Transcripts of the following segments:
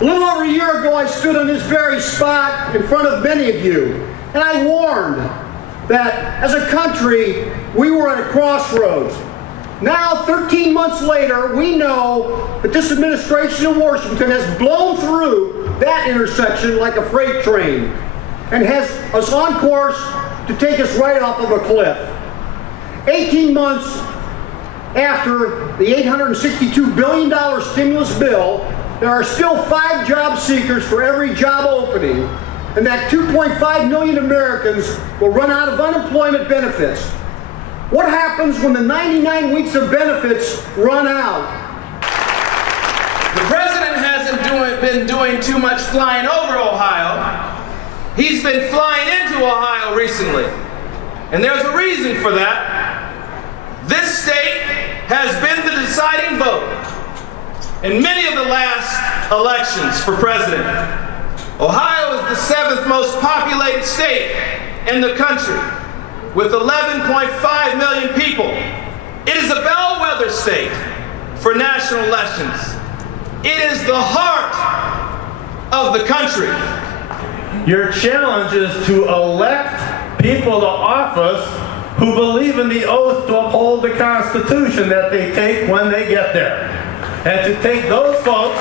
A little over a year ago, I stood on this very spot in front of many of you, and I warned that as a country, we were at a crossroads. Now, 13 months later, we know that this administration in Washington has blown through that intersection like a freight train and has us on course to take us right off of a cliff. 18 months after the $862 billion stimulus bill, there are still 5 job seekers for every job opening, and that 2.5 million Americans will run out of unemployment benefits. What happens when the 99 weeks of benefits run out? The president hasn't been doing too much flying over Ohio. He's been flying into Ohio recently. And there's a reason for that. This state has been the deciding vote in many of the last elections for president. Ohio is the 7th most populated state in the country, with 11.5 million people. It is a bellwether state for national elections. It is the heart of the country. Your challenge is to elect people to office who believe in the oath to uphold the Constitution that they take when they get there. And to take those folks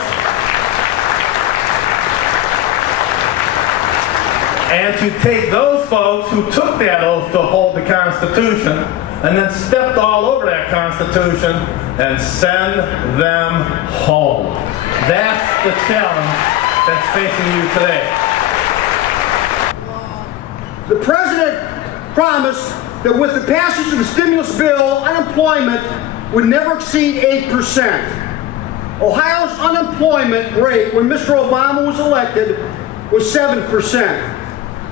who took that oath to uphold the Constitution and then stepped all over that Constitution and send them home. That's the challenge that's facing you today. The president promised that with the passage of the stimulus bill, unemployment would never exceed 8%. Ohio's unemployment rate when Mr. Obama was elected was 7%.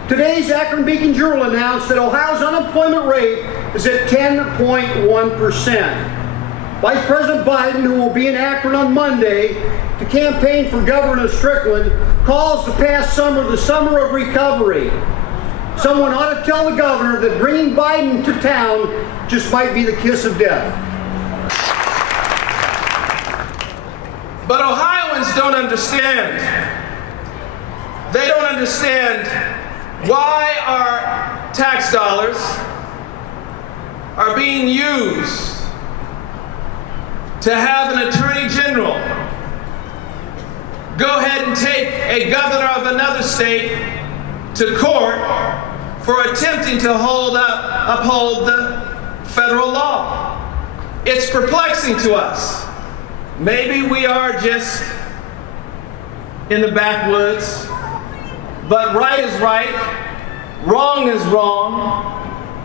Today's Akron Beacon Journal announced that Ohio's unemployment rate is at 10.1%. Vice President Biden, who will be in Akron on Monday to campaign for Governor of Strickland, calls the past summer the summer of recovery. Someone ought to tell the governor that bringing Biden to town just might be the kiss of death. But Ohioans don't understand. They don't understand why our tax dollars are being used to have an attorney general go ahead and take a governor of another state to court for attempting to uphold the federal law. It's perplexing to us. Maybe we are just in the backwoods, but right is right, wrong is wrong.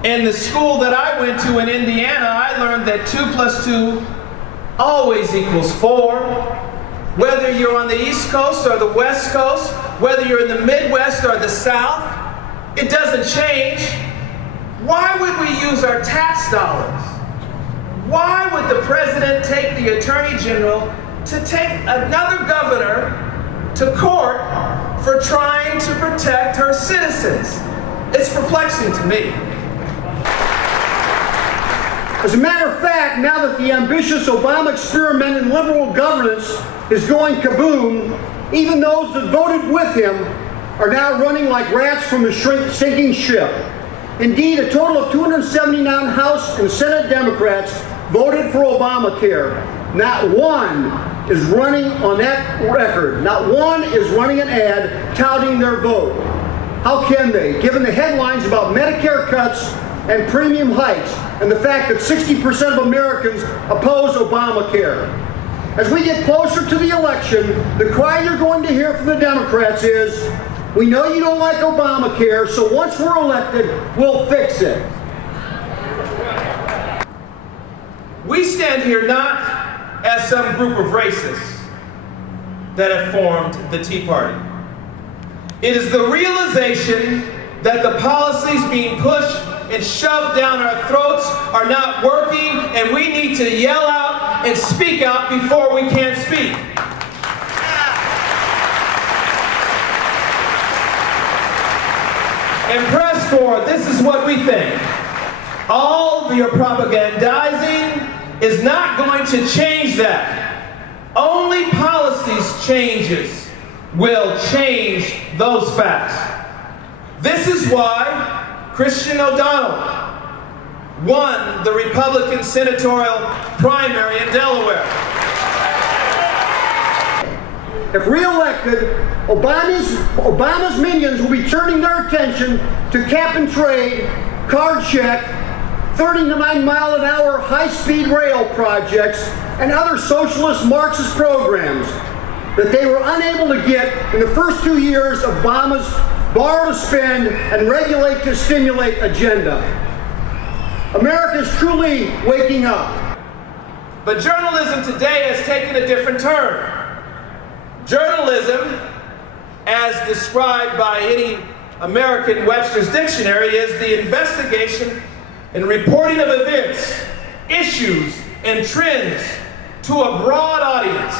In the school that I went to in Indiana, I learned that 2 + 2 always equals 4. Whether you're on the East Coast or the West Coast, whether you're in the Midwest or the South, it doesn't change. Why would we use our tax dollars? Why would the president take the attorney general to take another governor to court for trying to protect her citizens? It's perplexing to me. As a matter of fact, now that the ambitious Obama experiment in liberal governance is going kaboom, even those that voted with him are now running like rats from a sinking ship. Indeed, a total of 279 House and Senate Democrats voted for Obamacare. Not one is running on that record. Not one is running an ad touting their vote. How can they, given the headlines about Medicare cuts and premium hikes and the fact that 60% of Americans oppose Obamacare? As we get closer to the election, the cry you're going to hear from the Democrats is, we know you don't like Obamacare, so once we're elected, we'll fix it. We stand here not as some group of racists that have formed the Tea Party. It is the realization that the policies being pushed and shoved down our throats are not working, and we need to yell out and speak out before we can't speak. And press for, this is what we think. All your propagandizing is not going to change that. Only policies changes will change those facts. This is why Christian O'Donnell won the Republican senatorial primary in Delaware. If re-elected, Obama's minions will be turning their attention to cap and trade, card check, 39-mile-an-hour high-speed rail projects, and other socialist Marxist programs that they were unable to get in the first 2 years of Obama's borrow to spend and regulate to stimulate agenda. America is truly waking up. But journalism today has taken a different turn. Journalism, as described by any American Webster's Dictionary, is the investigation and reporting of events, issues, and trends to a broad audience,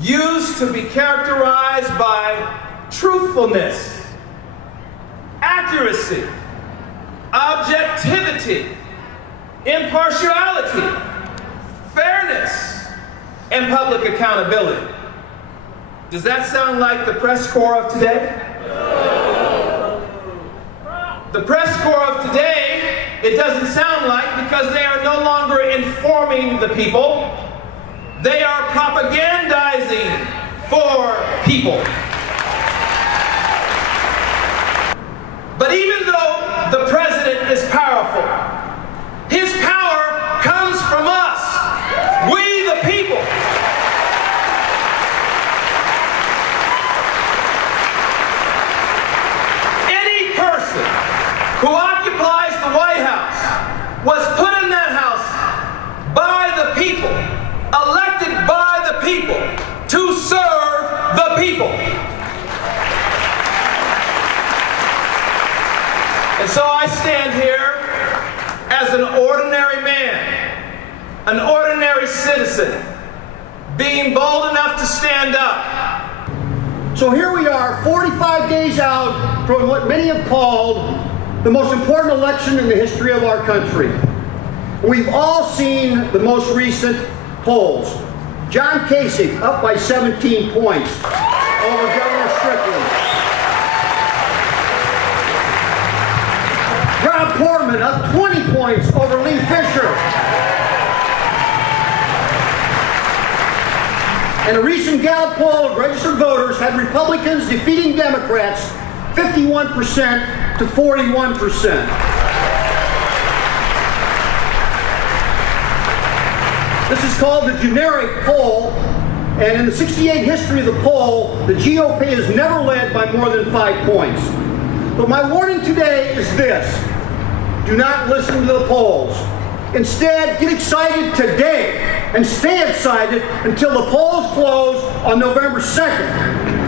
used to be characterized by truthfulness, accuracy, objectivity, impartiality, fairness, and public accountability. Does that sound like the press corps of today? The press corps of today, it doesn't sound like, because they are no longer informing the people. They are propagandizing for people. But even though the president is powerful, his power comes from us, we the people. Any person who occupies the White House was put in that house by the people, elected by the people, to serve the people. And so I stand here as an ordinary man, an ordinary citizen, being bold enough to stand up. So here we are, 45 days out from what many have called the most important election in the history of our country. We've all seen the most recent polls. John Kasich up by 17 points over Governor Strickland. Rob Portman up 20 points over Lee Fisher. And a recent Gallup poll of registered voters had Republicans defeating Democrats 51% to 41%. This is called the generic poll, and in the 68 history of the poll, the GOP has never led by more than 5 points. But my warning today is this: do not listen to the polls. Instead, get excited today and stay excited until the polls close on November 2nd.